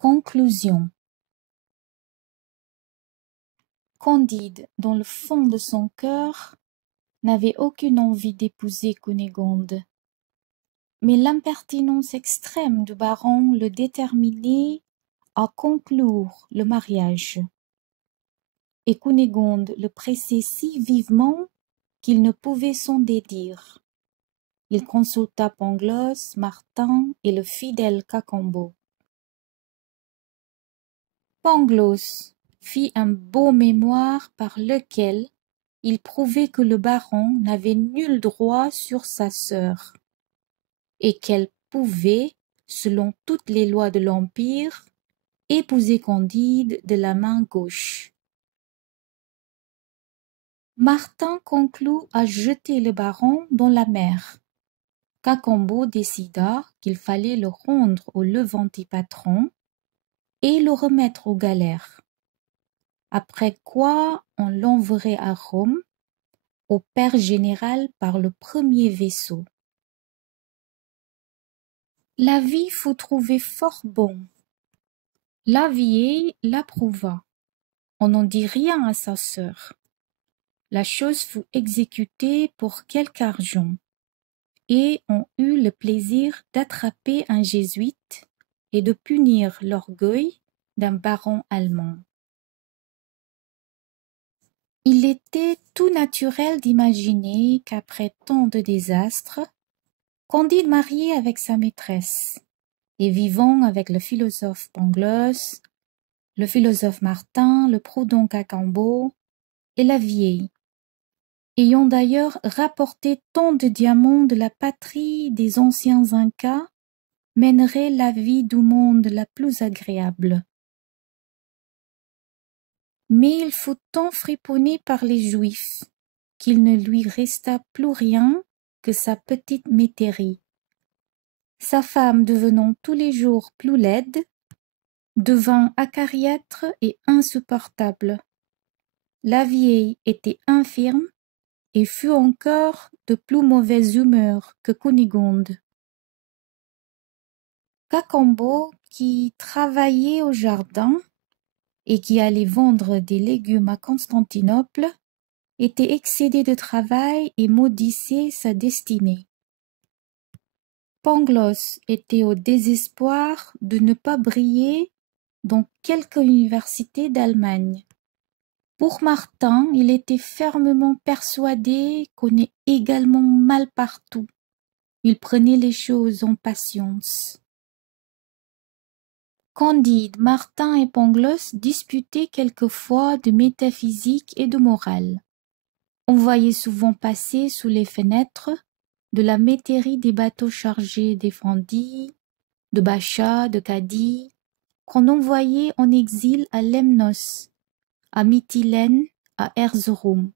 Conclusion. Candide, dans le fond de son cœur, n'avait aucune envie d'épouser Cunégonde. Mais l'impertinence extrême du baron le déterminait à conclure le mariage. Et Cunégonde le pressait si vivement qu'il ne pouvait s'en dédire. Il consulta Pangloss, Martin et le fidèle Cacambo. Pangloss fit un beau mémoire par lequel il prouvait que le baron n'avait nul droit sur sa sœur, et qu'elle pouvait, selon toutes les lois de l'Empire, épouser Candide de la main gauche. Martin conclut à jeter le baron dans la mer. Cacambo décida qu'il fallait le rendre au Levanti patron et le remettre aux galères, après quoi on l'enverrait à Rome, au père général par le premier vaisseau. L'avis fut trouvé fort bon. La vieille l'approuva. On n'en dit rien à sa sœur. La chose fut exécutée pour quelque argent, et on eut le plaisir d'attraper un jésuite et de punir l'orgueil d'un baron allemand. Il était tout naturel d'imaginer qu'après tant de désastres, Candide marié avec sa maîtresse, et vivant avec le philosophe Pangloss, le philosophe Martin, le prudent Cacambo et la vieille, ayant d'ailleurs rapporté tant de diamants de la patrie des anciens Incas, mènerait la vie du monde la plus agréable. Mais il fut tant friponné par les Juifs qu'il ne lui resta plus rien que sa petite métairie. Sa femme, devenant tous les jours plus laide, devint acariâtre et insupportable. La vieille était infirme et fut encore de plus mauvaise humeur que Cunégonde. Cacambo, qui travaillait au jardin et qui allait vendre des légumes à Constantinople, était excédé de travail et maudissait sa destinée. Pangloss était au désespoir de ne pas briller dans quelque université d'Allemagne. Pour Martin, il était fermement persuadé qu'on est également mal partout. Il prenait les choses en patience. Candide, Martin et Pangloss disputaient quelquefois de métaphysique et de morale. On voyait souvent passer sous les fenêtres de la métairie des bateaux chargés d'effendis, de bachas, de cadis, qu'on envoyait en exil à Lemnos, à Mytilène, à Erzurum.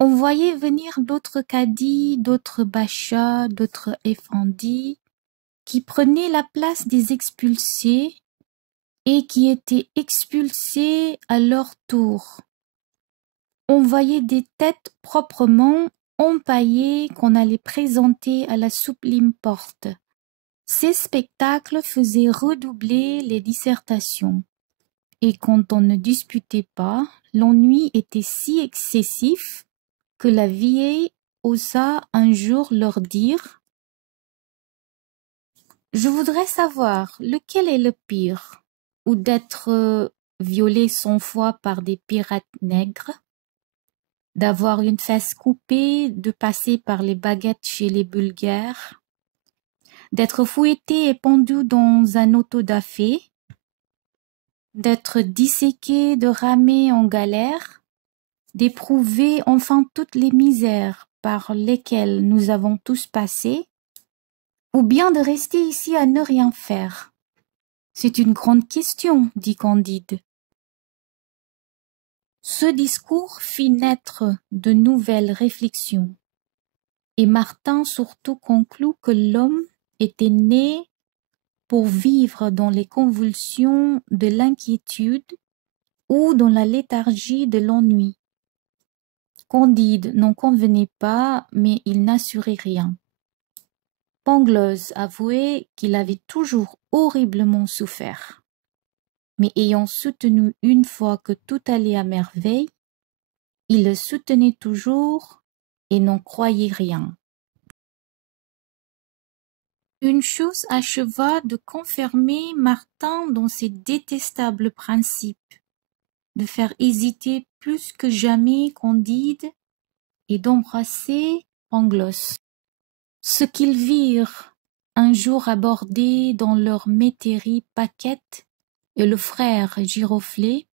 On voyait venir d'autres cadis, d'autres bachas, d'autres effendis, qui prenaient la place des expulsés et qui étaient expulsés à leur tour. On voyait des têtes proprement empaillées qu'on allait présenter à la sublime porte. Ces spectacles faisaient redoubler les dissertations. Et quand on ne disputait pas, l'ennui était si excessif que la vieille osa un jour leur dire: « Je voudrais savoir lequel est le pire, ou d'être violé 100 fois par des pirates nègres, d'avoir une fesse coupée, de passer par les baguettes chez les Bulgares, d'être fouetté et pendu dans un auto-da-fé, d'être disséqué, de ramer en galère, d'éprouver enfin toutes les misères par lesquelles nous avons tous passé, ou bien de rester ici à ne rien faire? C'est une grande question, dit Candide. » Ce discours fit naître de nouvelles réflexions, et Martin surtout conclut que l'homme était né pour vivre dans les convulsions de l'inquiétude ou dans la léthargie de l'ennui. Candide n'en convenait pas, mais il n'assurait rien. Pangloss avouait qu'il avait toujours horriblement souffert. Mais ayant soutenu une fois que tout allait à merveille, il le soutenait toujours et n'en croyait rien. Une chose acheva de confirmer Martin dans ses détestables principes, de faire hésiter plus que jamais Candide et d'embrasser Pangloss. Ce qu'ils virent un jour aborder dans leur métairie Paquette et le frère Giroflée,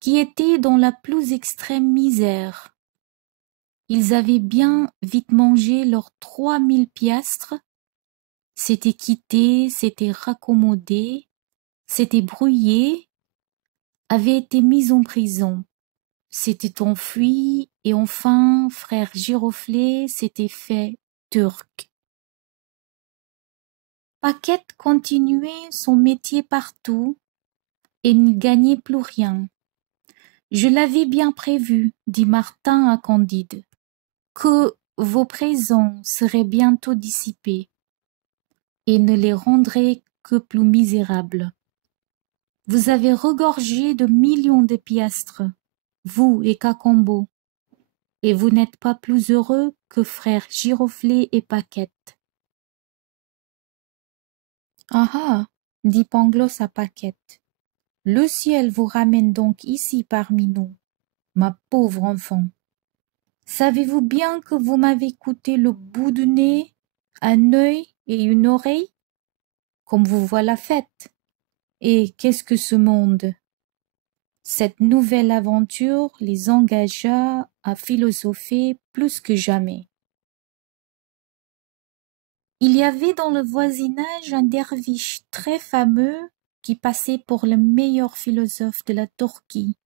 qui étaient dans la plus extrême misère. Ils avaient bien vite mangé leurs 3000 piastres, s'étaient quittés, s'étaient raccommodés, s'étaient brouillés, avaient été mis en prison, s'étaient enfuis, et enfin frère Giroflée s'était fait turc. Paquette continuait son métier partout et n'y gagnait plus rien. Je l'avais bien prévu, dit Martin à Candide, que vos présents seraient bientôt dissipés et ne les rendraient que plus misérables. Vous avez regorgé de millions de piastres, vous et Cacambo, et vous n'êtes pas plus heureux que frères Giroflée et Paquette. Ah ah, dit Pangloss à Paquette, le ciel vous ramène donc ici parmi nous, ma pauvre enfant. Savez-vous bien que vous m'avez coûté le bout du nez, un œil et une oreille, comme vous voilà faite? Et qu'est-ce que ce monde? Cette nouvelle aventure les engagea à philosopher plus que jamais. Il y avait dans le voisinage un derviche très fameux qui passait pour le meilleur philosophe de la Turquie.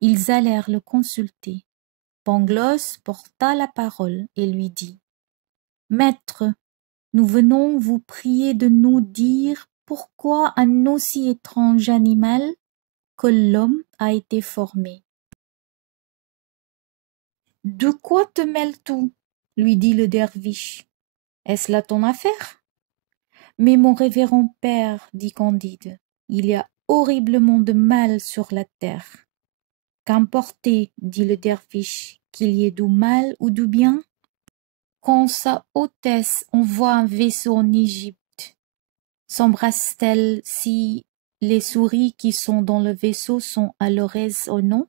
Ils allèrent le consulter. Pangloss porta la parole et lui dit « Maître, nous venons vous prier de nous dire pourquoi un aussi étrange animal que l'homme a été formé. » « De quoi te mêles-tu » lui dit le derviche. « Est-ce là ton affaire ?»« Mais mon révérend père, dit Candide, il y a horriblement de mal sur la terre. Qu'importe, dit le derviche, qu'il y ait du mal ou du bien. Quand sa hautesse envoie un vaisseau en Égypte, s'embrasse-t-elle si les souris qui sont dans le vaisseau sont à leur aise ou non?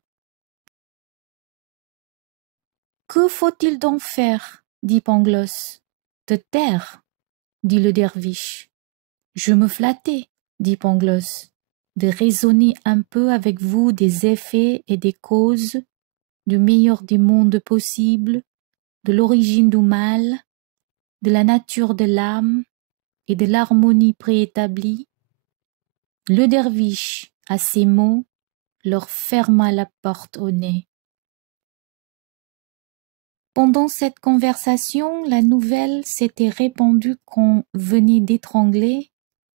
Que faut-il donc faire, dit Pangloss. Te taire, dit le derviche. Je me flattais, dit Pangloss, de raisonner un peu avec vous des effets et des causes, du meilleur des mondes possibles, de l'origine du mal, de la nature de l'âme et de l'harmonie préétablie. Le derviche, à ces mots, leur ferma la porte au nez. Pendant cette conversation, la nouvelle s'était répandue qu'on venait d'étrangler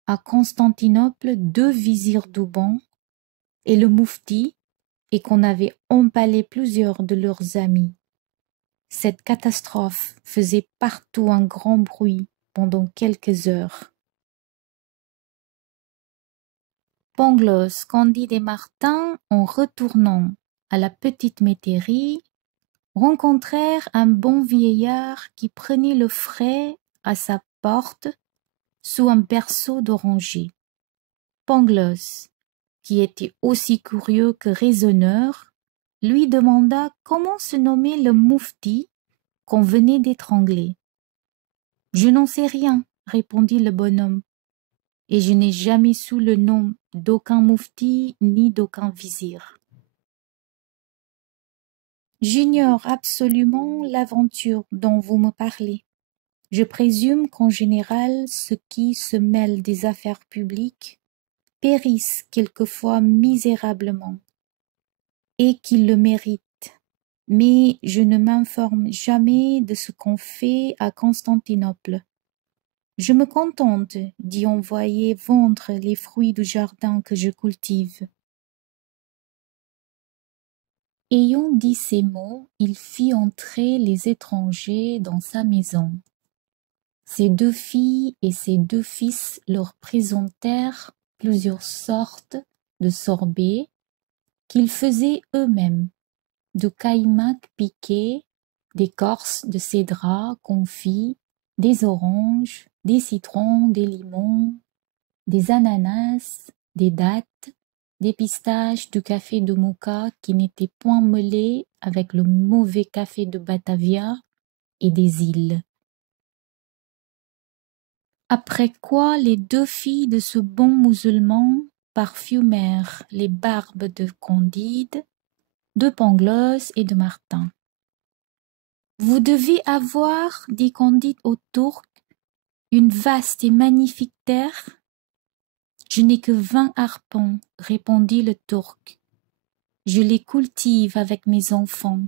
à Constantinople 2 vizirs d'Ouban et le moufti, et qu'on avait empalé plusieurs de leurs amis. Cette catastrophe faisait partout un grand bruit pendant quelques heures. Pangloss, Candide et Martin, en retournant à la petite métairie, rencontrèrent un bon vieillard qui prenait le frais à sa porte sous un berceau d'oranger. Pangloss, qui était aussi curieux que raisonneur, lui demanda comment se nommait le moufti qu'on venait d'étrangler. « Je n'en sais rien, répondit le bonhomme, et je n'ai jamais su le nom d'aucun moufti ni d'aucun vizir. J'ignore absolument l'aventure dont vous me parlez. Je présume qu'en général, ceux qui se mêlent des affaires publiques périssent quelquefois misérablement, et qu'ils le méritent. Mais je ne m'informe jamais de ce qu'on fait à Constantinople. Je me contente d'y envoyer vendre les fruits du jardin que je cultive. » Ayant dit ces mots, il fit entrer les étrangers dans sa maison. Ses deux filles et ses deux fils leur présentèrent plusieurs sortes de sorbets qu'ils faisaient eux-mêmes, de caimac piqué, d'écorce de cédrat confit, des oranges, des citrons, des limons, des ananas, des dattes, des pistaches, du café de Moka qui n'était point mêlé avec le mauvais café de Batavia et des îles. Après quoi les deux filles de ce bon musulman parfumèrent les barbes de Candide, de Pangloss et de Martin. Vous devez avoir, dit Candide au Turc, une vaste et magnifique terre. Je n'ai que 20 arpents, répondit le Turc. Je les cultive avec mes enfants.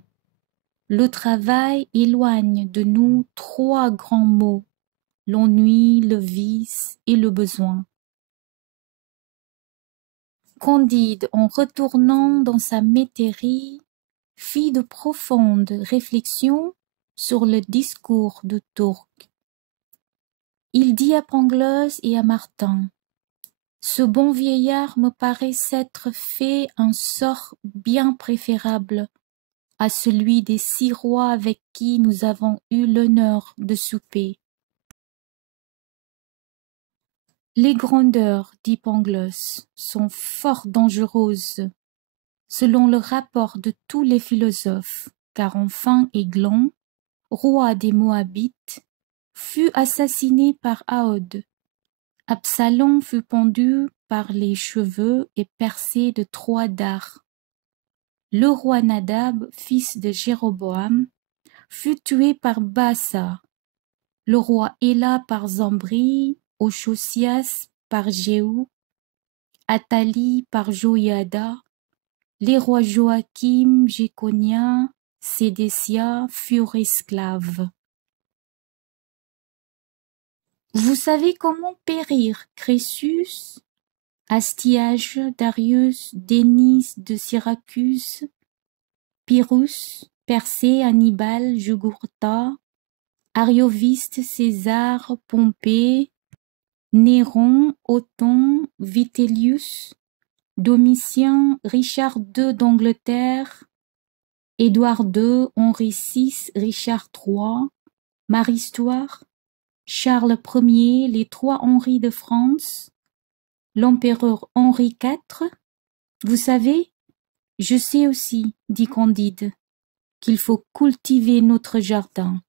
Le travail éloigne de nous 3 grands maux, l'ennui, le vice et le besoin. Candide, en retournant dans sa métairie, fit de profondes réflexions sur le discours du Turc. Il dit à Pangloss et à Martin, « Ce bon vieillard me paraît s'être fait un sort bien préférable à celui des 6 rois avec qui nous avons eu l'honneur de souper. » Les grandeurs, dit Pangloss, sont fort dangereuses, selon le rapport de tous les philosophes, car enfin Églon, roi des Moabites, fut assassiné par Ahod. Absalom fut pendu par les cheveux et percé de 3 dards. Le roi Nadab, fils de Jéroboam, fut tué par Baasa. Le roi Éla par Zambri, Ochosias par Jéhu, Athalie par Joiada, les rois Joachim, Jéconia, Sédécia furent esclaves. Vous savez comment périrent Crésus, Astiage, Darius, Dénis de Syracuse, Pyrrhus, Persée, Hannibal, Jugurtha, Arioviste, César, Pompée, Néron, Othon, Vitellius, Domitien, Richard II d'Angleterre, Édouard II, Henri VI, Richard III, Marie-Histoire, Charles Ier, les 3 Henri de France, l'empereur Henri IV. Vous savez, je sais aussi, dit Candide, qu'il faut cultiver notre jardin.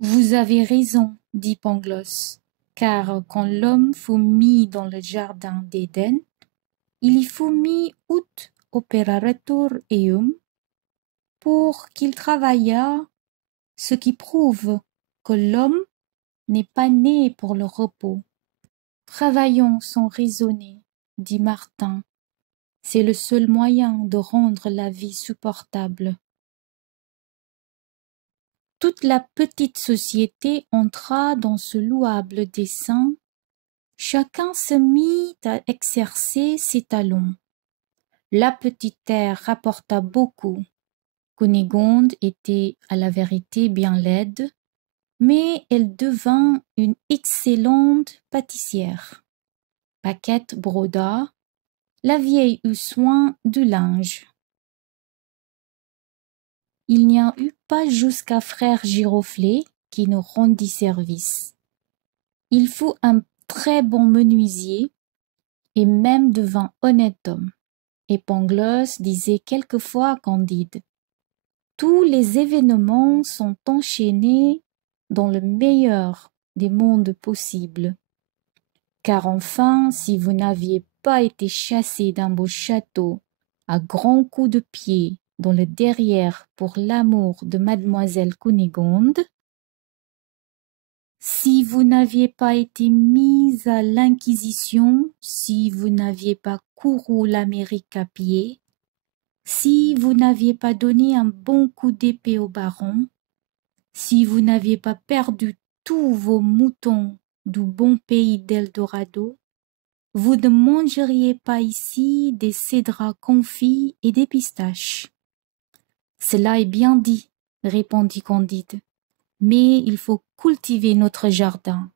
Vous avez raison, dit Pangloss, car quand l'homme fut mis dans le jardin d'Éden, il y fut mis ut operaretur eum, pour qu'il travaillât, ce qui prouve que l'homme n'est pas né pour le repos. Travaillons sans raisonner, dit Martin, c'est le seul moyen de rendre la vie supportable. Toute la petite société entra dans ce louable dessein. Chacun se mit à exercer ses talents. La petite terre rapporta beaucoup. Cunégonde était à la vérité bien laide, mais elle devint une excellente pâtissière. Paquette broda, la vieille eut soin du linge. Il n'y en eut pas jusqu'à frère Giroflée qui nous rendit service. Il fut un très bon menuisier et même devint honnête homme. Et Pangloss disait quelquefois à Candide, « Tous les événements sont enchaînés dans le meilleur des mondes possibles. Car enfin, si vous n'aviez pas été chassé d'un beau château à grands coups de pied dans le derrière pour l'amour de mademoiselle Cunégonde, si vous n'aviez pas été mise à l'Inquisition, si vous n'aviez pas couru l'Amérique à pied, si vous n'aviez pas donné un bon coup d'épée au baron, si vous n'aviez pas perdu tous vos moutons du bon pays d'Eldorado, vous ne mangeriez pas ici des cédrats confits et des pistaches. Cela est bien dit, répondit Candide. mais il faut cultiver notre jardin.